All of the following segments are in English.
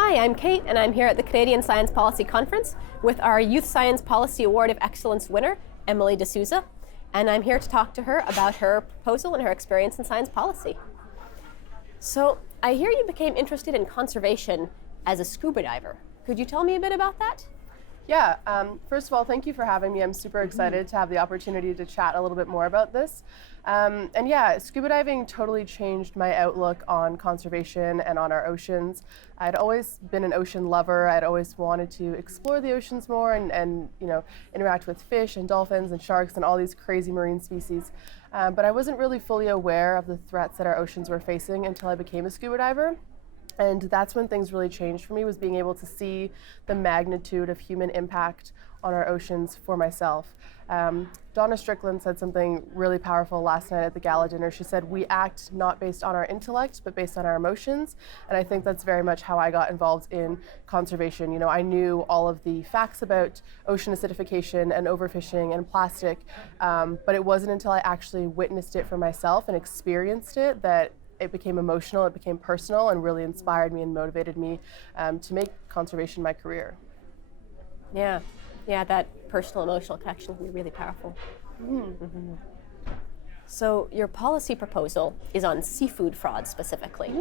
Hi, I'm Kate, and I'm here at the Canadian Science Policy Conference with our Youth Science Policy Award of Excellence winner, Emily de Sousa, and I'm here to talk to her about her proposal and her experience in science policy. So, I hear you became interested in conservation as a scuba diver. Could you tell me a bit about that? Yeah, first of all, thank you for having me. I'm super excited to have the opportunity to chat a little bit more about this. And yeah, scuba diving totally changed my outlook on conservation and on our oceans. I'd always been an ocean lover. I'd always wanted to explore the oceans more and interact with fish and dolphins and sharks and all these crazy marine species. But I wasn't really fully aware of the threats that our oceans were facing until I became a scuba diver. And that's when things really changed for me, was being able to see the magnitude of human impact on our oceans for myself. Donna Strickland said something really powerful last night at the gala dinner. She said, we act not based on our intellect, but based on our emotions. And I think that's very much how I got involved in conservation. You know, I knew all of the facts about ocean acidification and overfishing and plastic, but it wasn't until I actually witnessed it for myself and experienced it that it became emotional, it became personal, and really inspired me and motivated me to make conservation my career. Yeah, that personal emotional connection can be really powerful. Mm-hmm. So your policy proposal is on seafood fraud specifically.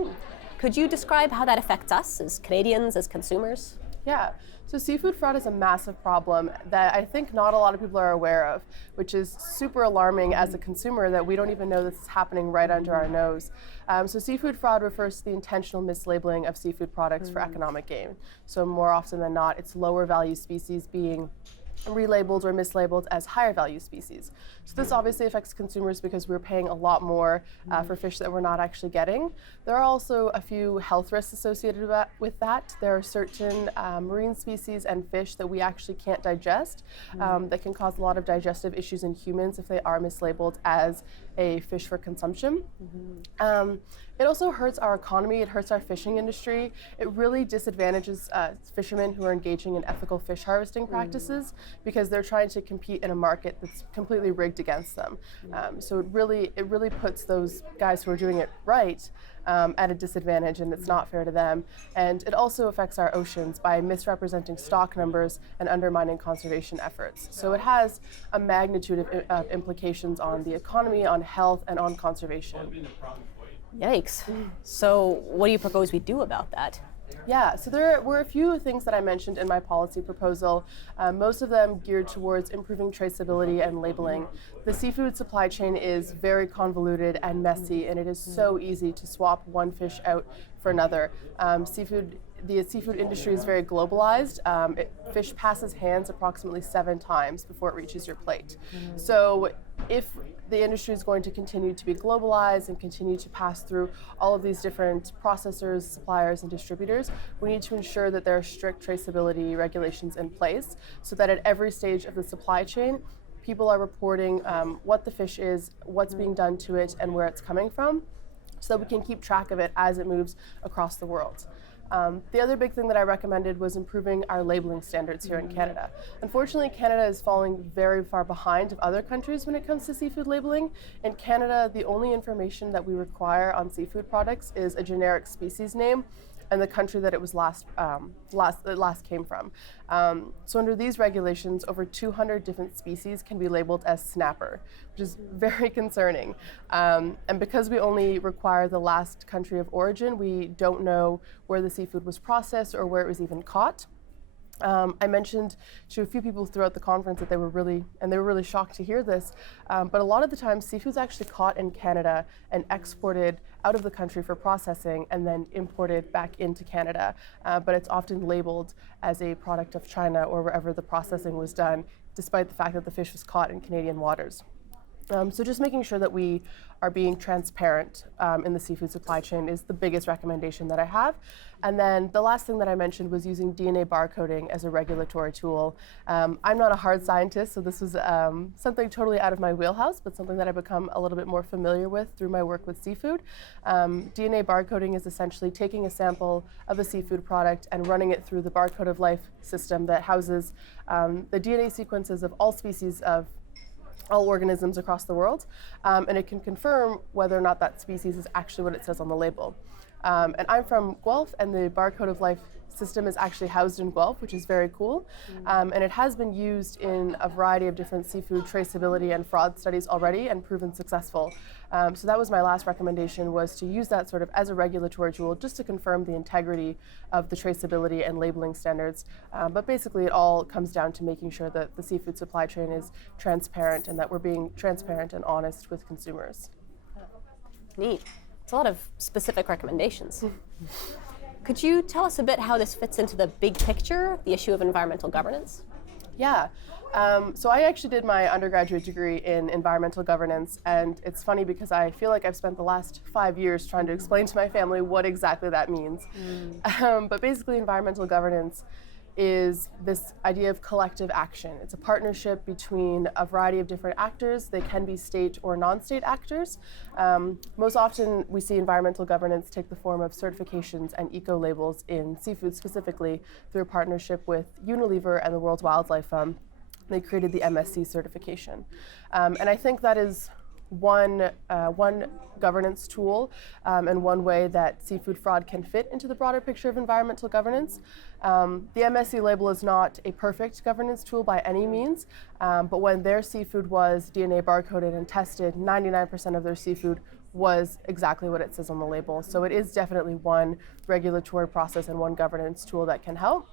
Could you describe how that affects us as Canadians, as consumers? Yeah, so seafood fraud is a massive problem that I think not a lot of people are aware of, which is super alarming as a consumer that we don't even know this is happening right under our nose. So seafood fraud refers to the intentional mislabeling of seafood products for economic gain. So more often than not, it's lower value species being relabeled or mislabeled as higher value species. So this obviously affects consumers because we're paying a lot more for fish that we're not actually getting. There are also a few health risks associated with that. There are certain marine species and fish that we actually can't digest that can cause a lot of digestive issues in humans if they are mislabeled as a fish for consumption. It also hurts our economy, it hurts our fishing industry. It really disadvantages fishermen who are engaging in ethical fish harvesting practices because they're trying to compete in a market that's completely rigged against them. So it really puts those guys who are doing it right at a disadvantage, and it's not fair to them. And it also affects our oceans by misrepresenting stock numbers and undermining conservation efforts. So it has a magnitude of implications on the economy, on health, and on conservation. Yikes. So what do you propose we do about that? Yeah, so there were a few things that I mentioned in my policy proposal, most of them geared towards improving traceability and labeling. The seafood supply chain is very convoluted and messy, and it is so easy to swap one fish out for another. The seafood industry is very globalized. Fish passes hands approximately 7 times before it reaches your plate. So if the industry is going to continue to be globalized and continue to pass through all of these different processors, suppliers, and distributors, we need to ensure that there are strict traceability regulations in place so that at every stage of the supply chain, people are reporting what the fish is, what's being done to it, and where it's coming from, so that we can keep track of it as it moves across the world. The other big thing that I recommended was improving our labeling standards here in Canada. Unfortunately, Canada is falling very far behind of other countries when it comes to seafood labeling. In Canada, the only information that we require on seafood products is a generic species name and the country that it was last came from. So under these regulations, over 200 different species can be labeled as snapper, which is very concerning. And because we only require the last country of origin, we don't know where the seafood was processed or where it was even caught. I mentioned to a few people throughout the conference that they were really shocked to hear this, but a lot of the time seafood's actually caught in Canada and exported out of the country for processing and then imported back into Canada, but it's often labeled as a product of China or wherever the processing was done, despite the fact that the fish was caught in Canadian waters. So just making sure that we are being transparent in the seafood supply chain is the biggest recommendation that I have. And then the last thing that I mentioned was using DNA barcoding as a regulatory tool. I'm not a hard scientist, so this was something totally out of my wheelhouse, but something that I've become a little bit more familiar with through my work with seafood. DNA barcoding is essentially taking a sample of a seafood product and running it through the barcode of life system that houses the DNA sequences of all species of all organisms across the world, and it can confirm whether or not that species is actually what it says on the label. And I'm from Guelph, and the barcode of life system is actually housed in Guelph, which is very cool. And it has been used in a variety of different seafood traceability and fraud studies already and proven successful. So that was my last recommendation, was to use that sort of as a regulatory tool just to confirm the integrity of the traceability and labeling standards. But basically it all comes down to making sure that the seafood supply chain is transparent and that we're being transparent and honest with consumers. Neat. It's a lot of specific recommendations. Could you tell us a bit how this fits into the big picture, the issue of environmental governance? Yeah. So I actually did my undergraduate degree in environmental governance, and it's funny because I feel like I've spent the last 5 years trying to explain to my family what exactly that means. But basically environmental governance is this idea of collective action. It's a partnership between a variety of different actors. They can be state or non-state actors. Most often we see environmental governance take the form of certifications and eco-labels in seafood specifically through a partnership with Unilever and the World Wildlife Fund. They created the MSC certification. And I think that is one governance tool and one way that seafood fraud can fit into the broader picture of environmental governance. The MSC label is not a perfect governance tool by any means, but when their seafood was DNA barcoded and tested, 99% of their seafood was exactly what it says on the label. So it is definitely one regulatory process and one governance tool that can help.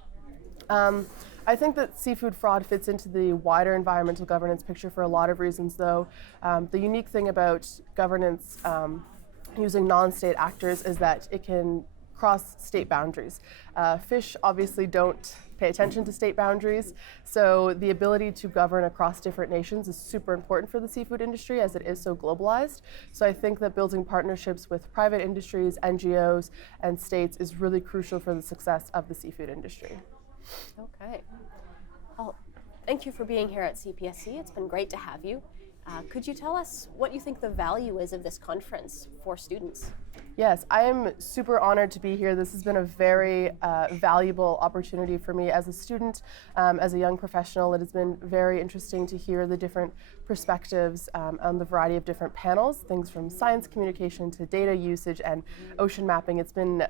I think that seafood fraud fits into the wider environmental governance picture for a lot of reasons, though. The unique thing about governance using non-state actors is that it can cross state boundaries. Fish obviously don't pay attention to state boundaries, so the ability to govern across different nations is super important for the seafood industry as it is so globalized. So I think that building partnerships with private industries, NGOs, and states is really crucial for the success of the seafood industry. Okay. Well, thank you for being here at CPSC. It's been great to have you. Could you tell us what you think the value is of this conference for students? Yes, I am super honored to be here. This has been a very valuable opportunity for me as a student, as a young professional. It has been very interesting to hear the different perspectives on the variety of different panels, things from science communication to data usage and ocean mapping. It's been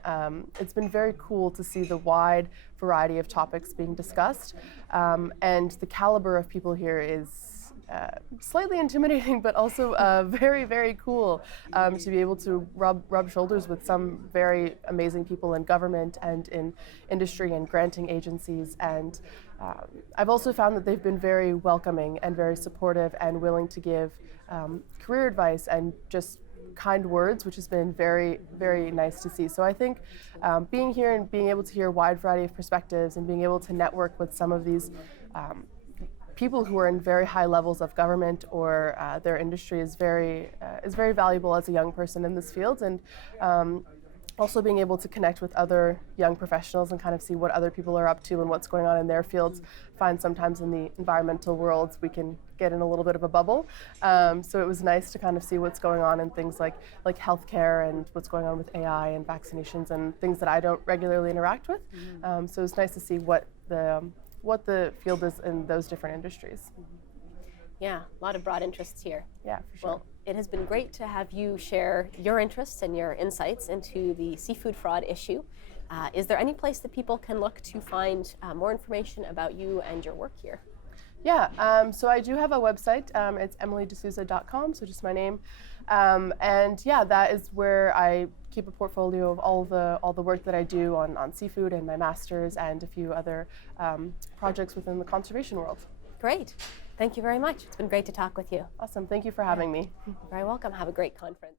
very cool to see the wide variety of topics being discussed, and the caliber of people here is slightly intimidating, but also very, very cool to be able to rub shoulders with some very amazing people in government and in industry and granting agencies. And I've also found that they've been very welcoming and very supportive and willing to give career advice and just kind words, which has been very, very nice to see. So I think being here and being able to hear a wide variety of perspectives and being able to network with some of these people who are in very high levels of government or their industry is very valuable as a young person in this field, and also being able to connect with other young professionals and kind of see what other people are up to and what's going on in their fields. Find sometimes in the environmental world we can get in a little bit of a bubble, so it was nice to kind of see what's going on in things like healthcare and what's going on with AI and vaccinations and things that I don't regularly interact with. So it was nice to see what the field is in those different industries. Yeah, a lot of broad interests here. Yeah, for sure. Well, it has been great to have you share your interests and your insights into the seafood fraud issue. Is there any place that people can look to find more information about you and your work here? Yeah, so I do have a website. It's emilydesouza.com, so just my name. And yeah, that is where I keep a portfolio of all the work that I do on seafood and my master's and a few other projects within the conservation world. Great. Thank you very much. It's been great to talk with you. Awesome. Thank you for having me. You're very welcome. Have a great conference.